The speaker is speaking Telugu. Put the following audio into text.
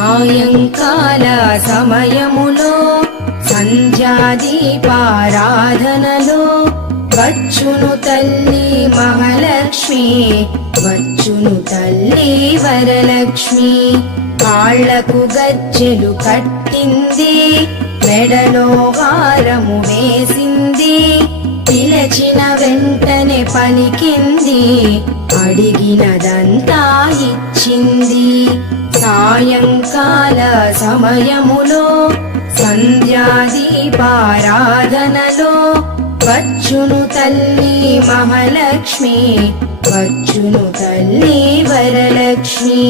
సాయంకాల సమయములో సంధ్యాదీపారాధనలో వచ్చును తల్లి మహాలక్ష్మి, వచ్చును తల్లి వరలక్ష్మి. కాళ్లకు గజ్జెలు కట్టింది, మెడలో హారము వేసింది, పిలచిన వెంటనే పలికింది, అడిగినదంతా ఇచ్చింది. సాయంకాల సమయములో సంధ్యాదీపారాధనలో వచ్చును తల్లి మహాలక్ష్మి, వచ్చును తల్లి వరలక్ష్మి.